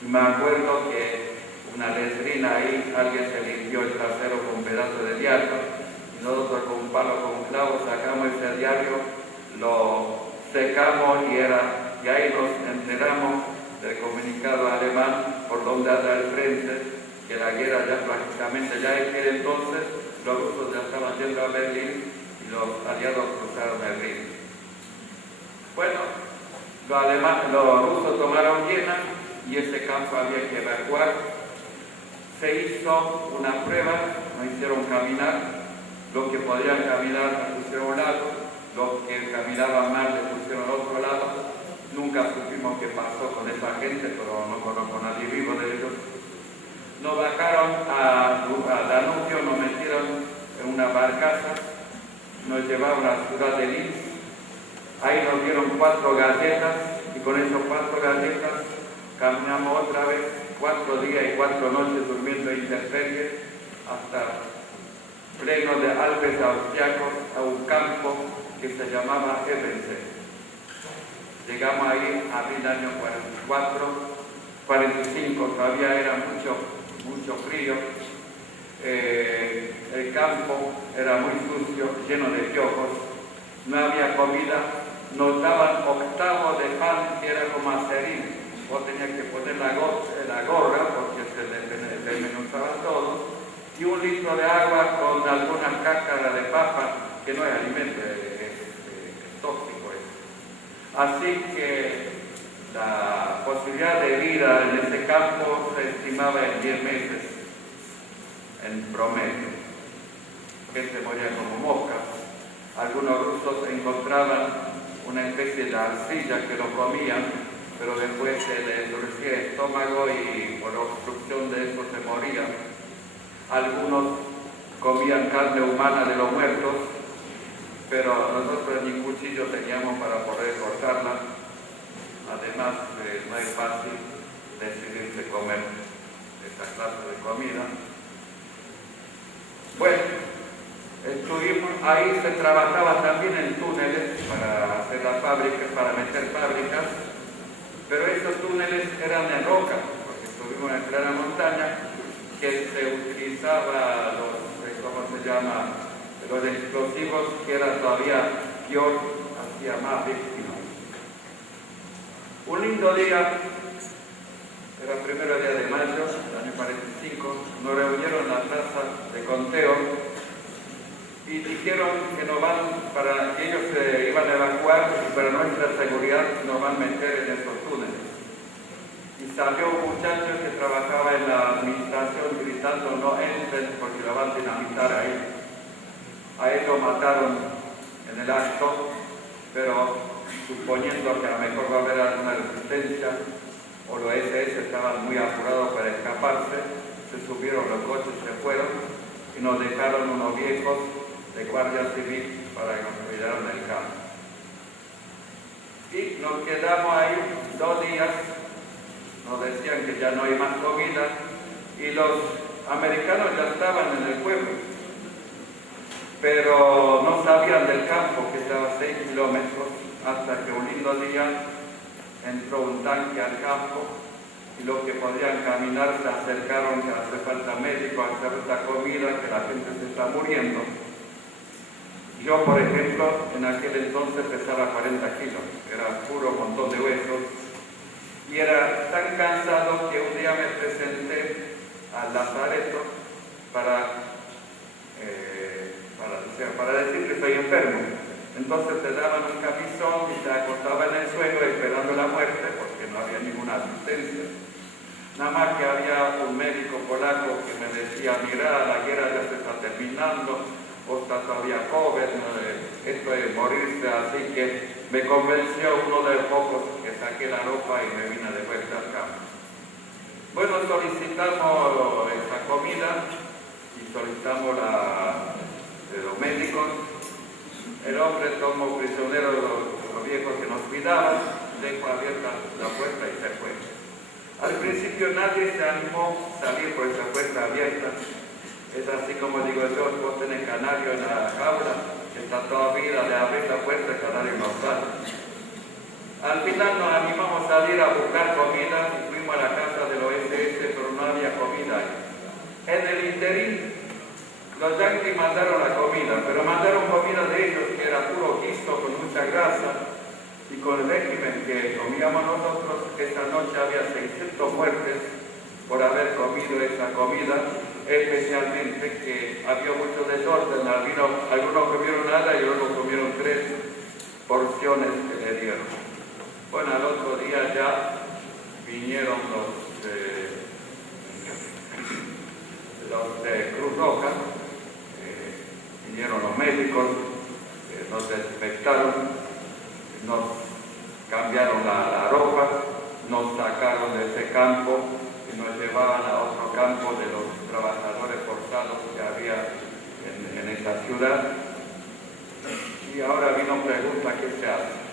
Y me acuerdo que una letrina ahí, alguien se limpió el trasero con un pedazo de diario, y nosotros con un palo, con un clavo, sacamos ese diario, lo secamos y ahí nos enteramos del comunicado alemán por donde anda el frente, que la guerra ya prácticamente, ya en aquel entonces, los rusos ya estaban yendo a Berlín y los aliados cruzaron el Rin. Bueno, los rusos tomaron Viena y ese campo había que evacuar. Se hizo una prueba, nos hicieron caminar, los que podían caminar nos pusieron a un lado, los que caminaban mal les pusieron al otro lado. Nunca supimos qué pasó con esa gente, pero no conozco a nadie vivo de ellos. Nos bajaron a Danubio, nos metieron en una barcaza, nos llevaron a la ciudad de Linz. Ahí nos dieron 4 galletas y con esas 4 galletas caminamos otra vez 4 días y 4 noches durmiendo en intemperie hasta pleno de Alpes austriacos a un campo que se llamaba Ebensee. Llegamos ahí abril del año 45, todavía era mucho frío. El campo era muy sucio, lleno de piojos, no había comida, nos daban octavo de pan que era como azerín. Vos tenías que poner la gorra porque se desmenuzaba todo, y 1 litro de agua con algunas cáscaras de papa, que no es alimento, es tóxico. Así que la posibilidad de vida en ese campo se estimaba en 10 meses, en promedio. Gente moría como moscas. Algunos rusos encontraban una especie de arcilla que lo comían, pero después se les endurecía el estómago y por obstrucción de eso se morían. Algunos comían carne humana de los muertos, pero nosotros ni cuchillo teníamos para poder cortarla. Además, no es fácil decidirse comer esta clase de comida. Bueno, estuvimos ahí, se trabajaba también en túneles para hacer las fábricas, para meter fábricas, pero esos túneles eran de roca, porque estuvimos en plena montaña, que se utilizaba los explosivos, que era todavía peor, hacía más víctimas. Un lindo día, era el 1er día de mayo del año 45, nos reunieron en la plaza de conteo y dijeron que nos para que ellos se iban a evacuar y para nuestra seguridad nos van a meter en esos túneles. Y salió un muchacho que trabajaba en la administración gritando: no entren porque lo van a dinamitar ahí. A él lo mataron en el acto, pero suponiendo que a lo mejor va a haber alguna resistencia, o los SS estaban muy apurados para escaparse, se subieron los coches, se fueron y nos dejaron unos viejos de guardia civil para que nos cuidaran del campo. Y nos quedamos ahí 2 días, nos decían que ya no hay más comida y los americanos ya estaban en el pueblo, pero no sabían del campo que estaba a 6 kilómetros, hasta que un lindo día entró un tanque al campo y los que podían caminar se acercaron, que hace falta médico, hace falta comida, que la gente se está muriendo. Yo, por ejemplo, en aquel entonces pesaba 40 kilos, era puro montón de huesos, y era tan cansado que un día me presenté al lazareto para decir que soy enfermo. Entonces te daban un camisón y te acostaban en el suelo esperando la muerte porque no había ninguna asistencia. Nada más que había un médico polaco que me decía: mira, la guerra ya se está terminando, vos estás todavía joven, esto es morirse. Así que me convenció, uno de los pocos que saqué la ropa y me vine de vuelta al campo. Bueno, solicitamos esta comida y solicitamos de los médicos. El hombre tomó prisionero los viejos que nos cuidaban, dejó abierta la puerta y se fue. Al principio nadie se animó a salir por esa puerta abierta. Es así como digo yo, vos tenés canario en la jaula, está toda vida de abrir la puerta, el canario no sale. Al final nos animamos a salir a buscar comida y fuimos a la casa del OSS, pero no había comida ahí. En el interín, los yanquis mandaron la comida, pero mandaron comida de ellos que era puro guiso con mucha grasa, y con el régimen que comíamos nosotros, esa noche había 600 muertes por haber comido esa comida, especialmente que había mucho desorden, algunos comieron nada y otros comieron 3 porciones que le dieron. Bueno, al otro día ya vinieron los de Cruz Roja, vinieron los médicos, nos desinfectaron, nos cambiaron la ropa, nos sacaron de ese campo y nos llevaban a otro campo de los trabajadores forzados que había en esa ciudad. Y ahora vino pregunta, ¿qué se hace?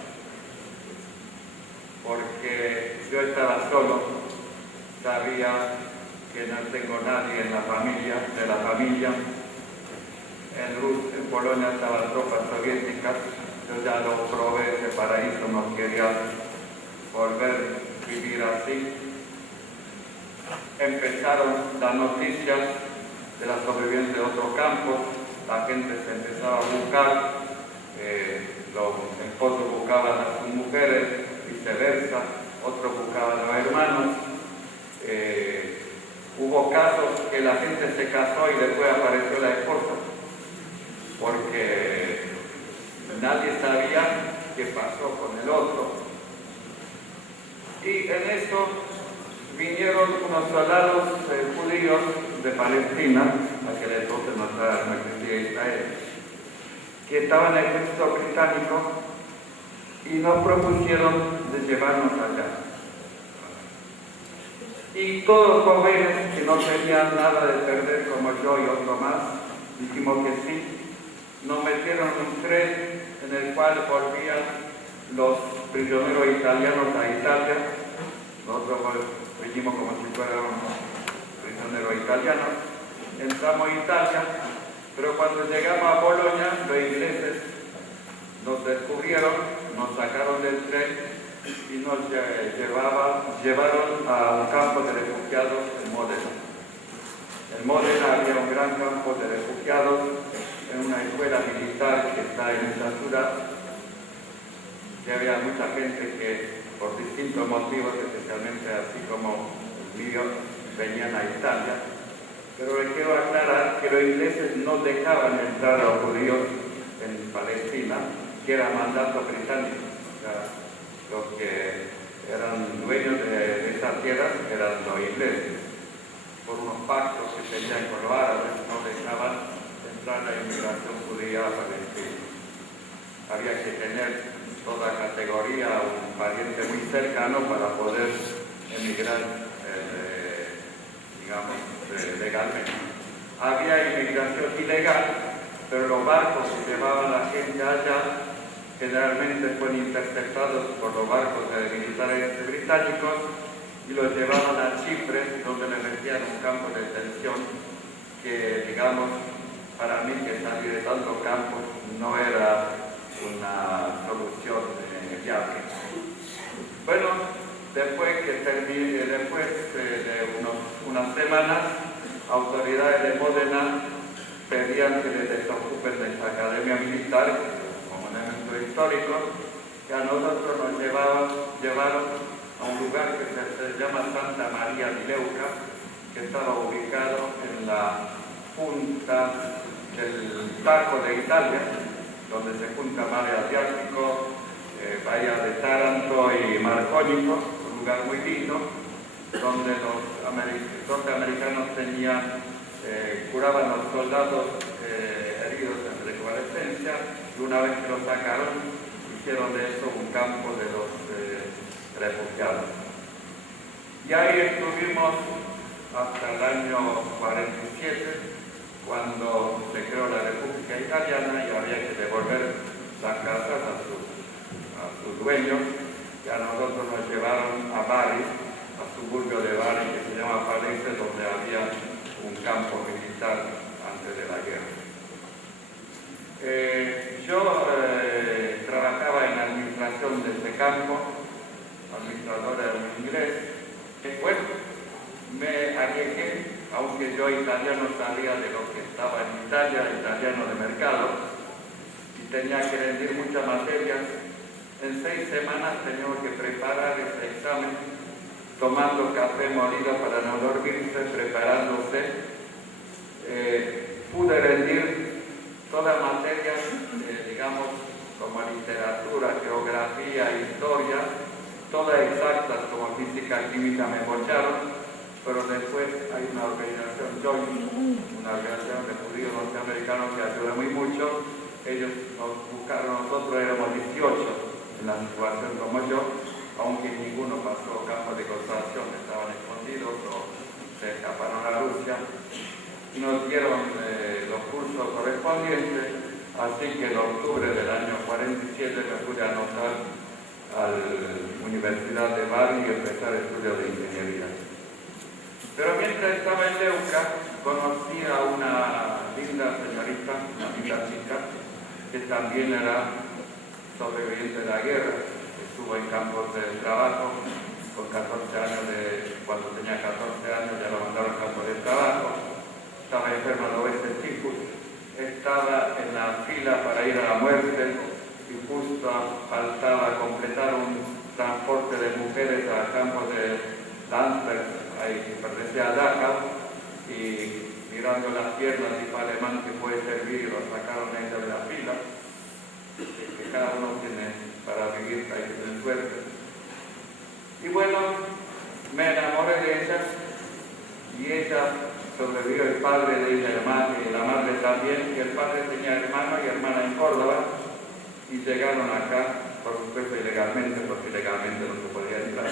Porque yo estaba solo, sabía que no tengo nadie en la familia, en Polonia estaban tropas soviéticas, yo ya lo probé, ese paraíso, no quería volver a vivir así. Empezaron las noticias de la sobrevivencia de otros campos, la gente se empezaba a buscar, los esposos buscaban a sus mujeres, viceversa, otros buscaban a los hermanos. Hubo casos que la gente se casó y después apareció la esposa, porque nadie sabía qué pasó con el otro. Y en eso vinieron unos soldados judíos de Palestina, aquel entonces no existía Israel, que estaban en el ejército británico y nos propusieron de llevarnos allá. Y todos jóvenes que no tenían nada de perder como yo y otro más, dijimos que sí. Nos metieron en un tren en el cual volvían los prisioneros italianos a Italia. Nosotros vinimos como si fuéramos prisioneros italianos. Entramos a Italia, pero cuando llegamos a Bolonia, los ingleses nos descubrieron, nos sacaron del tren y nos llevaron a un campo de refugiados en Módena. En Módena había un gran campo de refugiados, en una escuela militar que está en esa ciudad, que había mucha gente que por distintos motivos, especialmente así como el mío, venían a Italia. Pero les quiero aclarar que los ingleses no dejaban entrar a los judíos en Palestina, que era mandato británico. O sea, los que eran dueños de esas tierras eran los ingleses. Por unos pactos que tenían con los árabes, no dejaban entrar la inmigración judía a Palestina. Había que tener toda categoría, un pariente muy cercano para poder emigrar, legalmente. Había inmigración ilegal, pero los barcos que llevaban a la gente allá generalmente fueron interceptados por los barcos de militares británicos y los llevaban a Chipre, donde les metían un campo de detención que, digamos, para mí que salir de tantos campos no era una solución viable. Bueno, después de unas semanas, autoridades de Módena pedían que les desocupen de esta academia militar como monumento histórico, que a nosotros nos llevaron a un lugar que se llama Santa María di Leuca, que estaba ubicado en la punta del Taco de Italia, donde se junta mar Adriático, bahía de Taranto y mar Jónico, un lugar muy lindo, donde los norteamericanos curaban a los soldados heridos en reconvalescencia, y una vez que los sacaron, hicieron de eso un campo de los refugiados. Y ahí estuvimos hasta el año 47, cuando se creó la República Italiana y había que devolver las casas a sus dueños, y a nosotros nos llevaron a Bari, al suburbio de Bari, que se llama Palese, donde había un campo militar antes de la guerra. Yo trabajaba en administración de este campo, administrador en inglés. Bueno, me arriesgué, aunque yo italiano sabía de lo que estaba en Italia, italiano de mercado, y tenía que rendir muchas materias. En 6 semanas teníamos que preparar ese examen, tomando café molido para no dormirse, preparándose. Pude rendir todas materias, digamos, como literatura, geografía, historia, todas exactas como física, química me bocharon, pero después hay una organización, JOIN, una organización de judíos norteamericanos que ayuda muy mucho. Ellos nos buscaron, nosotros éramos 18 en la situación como yo, aunque ninguno pasó campo de concentración, estaban escondidos o se escaparon a Rusia. Nos dieron los cursos correspondientes, así que en octubre del año 47 me pude anotar a la Universidad de Bari y empezar estudios de ingeniería. Pero mientras estaba en Leuca, conocí a una linda señorita, una linda chica, que también era sobreviviente de la guerra, estuvo en campos de trabajo, con 14 años, cuando tenía 14 años ya lo mandaron a campos de trabajo. Estaba enfermo de obesidad tifus, estaba en la fila para ir a la muerte y justo faltaba completar un transporte de mujeres al campo de Landsberg, ahí que pertenecía a Dachau, y mirando las piernas y para alemán que puede servir, lo sacaron a ella de la fila, que cada uno tiene para vivir, hay que tener suerte. Y bueno, me enamoré de ella y ella sobrevivió, el padre de ella, y la madre también, y el padre tenía hermano y hermana en Córdoba, y llegaron acá, por supuesto ilegalmente, porque legalmente no se podía entrar.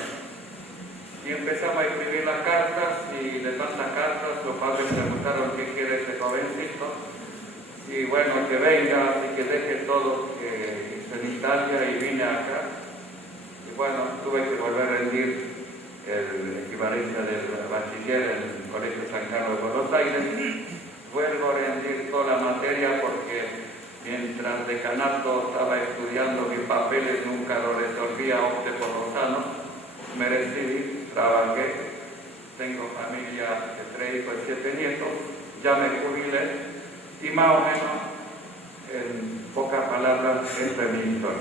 Y empezamos a escribir las cartas, y de tantas cartas los padres preguntaron qué quiere ese jovencito, y bueno, que venga, así que deje todo que hice en Italia y vine acá. Y bueno, tuve que volver a rendir el equivalencia del bachiller en el Colegio San Carlos de Buenos Aires. Vuelvo a rendir toda la materia porque mientras decanato estaba estudiando mis papeles, nunca lo resolvía, opté por Lozano, me recibí, trabajé, tengo familia de 3 hijos y 7 nietos, ya me jubilé y más o menos, en pocas palabras, esta es mi historia.